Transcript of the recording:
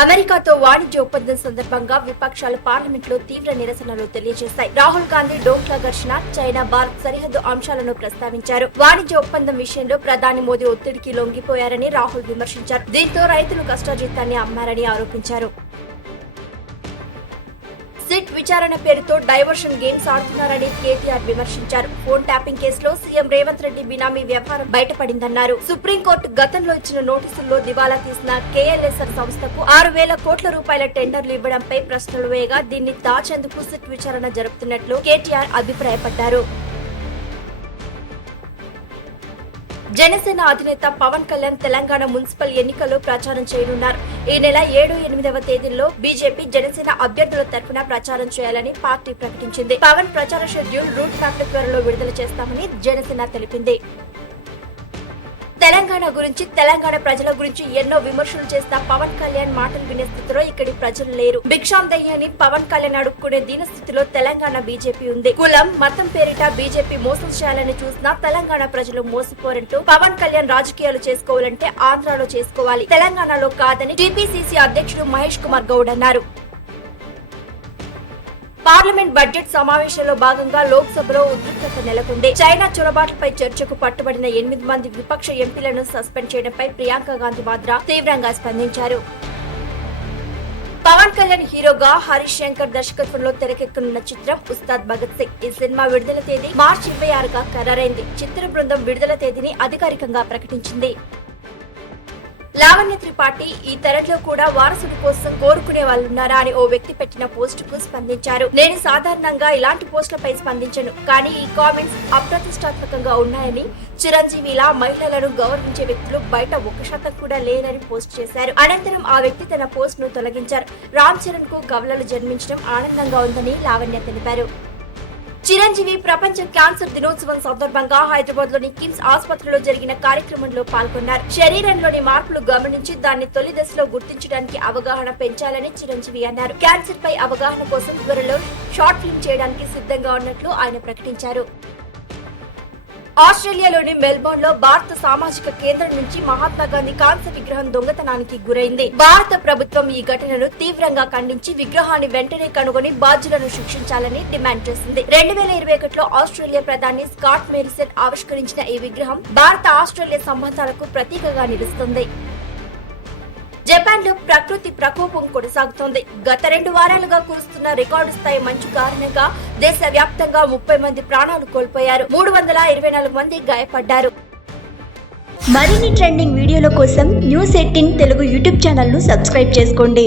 అమెరికాతో వాణిజ్య ఒప్పందం సందర్భంగా విపక్షాలు పార్లమెంట్లో తీవ్ర నిరసనలు తెలియజేశాయి. రాహుల్ గాంధీ డోక్లా ఘర్షణ, చైనా భారత్ సరిహద్దు అంశాలను ప్రస్తావించారు. వాణిజ్య ఒప్పందం విషయంలో ప్రధాని మోదీ ఒత్తిడికి లొంగిపోయారని రాహుల్ విమర్శించారు. దీంతో రైతులు కష్టార్జితాన్ని అమ్మారని ఆరోపించారు. సిట్ విచారణ పేరుతో డైవర్షన్ గేమ్స్ ఆడుతున్నారని కేటీఆర్ విమర్శించారు. ఫోన్ ట్యాపింగ్ కేసులో సీఎం రేవంత్ రెడ్డి బినామీ వ్యవహారం బయటపడిందన్నారు. సుప్రీంకోర్టు గతంలో ఇచ్చిన నోటీసుల్లో దివాలా తీసిన కేఎల్ఎస్ఆర్ సంస్థకు 6,000 కోట్ల రూపాయల టెండర్లు ఇవ్వడంపై ప్రశ్నలు వేయగా దీన్ని దాచేందుకు సిట్ విచారణ జరుపుతున్నట్లు కేటీఆర్ అభిప్రాయపడ్డారు. జనసేన అధినేత పవన్ కళ్యాణ్ తెలంగాణ మున్సిపల్ ఎన్నికల్లో ప్రచారం చేయనున్నారు. ఈ నెల 7, 8వ తేదీల్లో బీజేపీ, జనసేన అభ్యర్థుల తరఫున ప్రచారం చేయాలని పార్టీ ప్రకటించింది. పవన్ ప్రచార షెడ్యూల్, రూట్ మ్యాప్ త్వరలో విడుదల చేస్తామని జనసేన తెలిపింది. తెలంగాణ గురించి, తెలంగాణ ప్రజల గురించి ఎన్నో విమర్శలు చేస్తా పవన్ కళ్యాణ్ మాటలు వినే స్థితిలో ఇక్కడి ప్రజలు లేరు. భిక్షాందేహి అని పవన్ కళ్యాణ్ అడుక్కునే దీనస్థితిలో తెలంగాణ బీజేపీ ఉంది. కులం, మతం పేరిట బీజేపీ మోసం చేయాలని చూసినా తెలంగాణ ప్రజలు మోసపోరంటూ పవన్ కళ్యాణ్ రాజకీయాలు చేసుకోవాలంటే ఆంధ్రాలో చేసుకోవాలి, తెలంగాణలో కాదని టీపీసీసీ అధ్యక్షుడు మహేష్ కుమార్ గౌడ్ అన్నారు. పార్లమెంట్ బడ్జెట్ సమావేశంలో భాగంగా లోక్సభలో ఉద్రిక్తత నెలకొంది. చైనా చొరబాట్లపై చర్చకు పట్టుబడిన 8 మంది విపక్ష ఎంపీలను సస్పెండ్ చేయడంపై ప్రియాంక గాంధీ వాద్రా తీవ్రంగా స్పందించారు. పవన్ కళ్యాణ్ హీరోగా హరీష్ శంకర్ దర్శకత్వంలో తెరకెక్కనున్న చిత్రం ఉస్తాద్ భగత్ సింగ్. ఈ సినిమా విడుదల తేదీ మార్చి 26గా ఖరారైంది. చిత్ర బృందం విడుదల తేదీని అధికారికంగా ప్రకటించింది. లావణ్య త్రిపాఠి ఈ తరంలో కూడా వారసుడి కోసం కోరుకునే వాళ్ళున్నారా అని ఓ వ్యక్తి పెట్టిన పోస్టుకు స్పందించారు. నేను సాధారణంగా ఇలాంటి పోస్టులపై స్పందించను, కానీ ఈ కామెంట్స్ అప్రతిష్టాత్మకంగా ఉన్నాయని, చిరంజీవిలా మహిళలను గౌరవించే వ్యక్తులు బయట 1% కూడా లేరని పోస్ట్ చేశారు. అనంతరం ఆ వ్యక్తి తన పోస్ట్ ను తొలగించారు. రామ్ చరణ్ కు కవలలు జన్మించడం ఆనందంగా ఉందని లావణ్య తెలిపారు. చిరంజీవి ప్రపంచ క్యాన్సర్ దినోత్సవం సందర్భంగా హైదరాబాద్ లోని కిమ్స్ ఆసుపత్రిలో జరిగిన కార్యక్రమంలో పాల్గొన్నారు. శరీరంలోని మార్పులు గమనించి దాన్ని తొలి దశలో గుర్తించడానికి అవగాహన పెంచాలని చిరంజీవి అన్నారు. క్యాన్సర్ పై అవగాహన కోసం త్వరలో షార్ట్ ఫిల్మ్ చేయడానికి సిద్ధంగా ఉన్నట్లు ఆయన ప్రకటించారు. ఆస్ట్రేలియాలోని మెల్బోర్న్ లో భారత సామాజిక కేంద్రం నుంచి మహాత్మా గాంధీ కాంస్య విగ్రహం దొంగతనానికి గురైంది. భారత ప్రభుత్వం ఈ ఘటనను తీవ్రంగా ఖండించి విగ్రహాన్ని వెంటనే కనుగొని బాధ్యులను శిక్షించాలని డిమాండ్ చేసింది. 2021లో ఆస్ట్రేలియా ప్రధాని స్కాట్ మేరిసన్ ఆవిష్కరించిన ఈ విగ్రహం భారత ఆస్ట్రేలియా సంబంధాలకు ప్రతీకగా నిలుస్తుంది. జపాన్ లో ప్రకృతి ప్రకోపం కొనసాగుతోంది. గత 2 వారాలుగా కురుస్తున్న రికార్డు స్థాయి మంచు కారణంగా దేశవ్యాప్తంగా 30 మంది ప్రాణాలు కోల్పోయారు. 324 మంది గాయపడ్డారు. మరిన్ని ట్రెండింగ్ వీడియోల కోసం న్యూస్ 18 తెలుగు యూట్యూబ్ ఛానల్ ను సబ్స్క్రైబ్ చేసుకోండి.